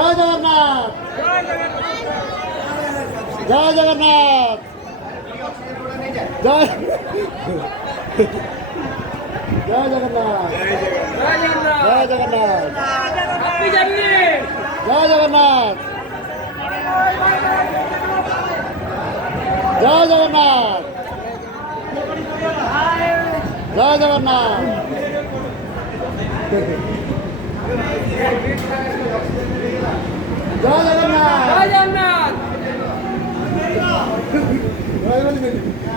জয় জগন্নাথ, জয় জগন্নাথ, জয় জয় জগন্নাথ, জয় জগন্নাথ, জয় জগন্নাথ, জয় জগন্নাথ, জয় জগন্নাথ, জয় জগন্নাথ, জয় জগন্নাথ।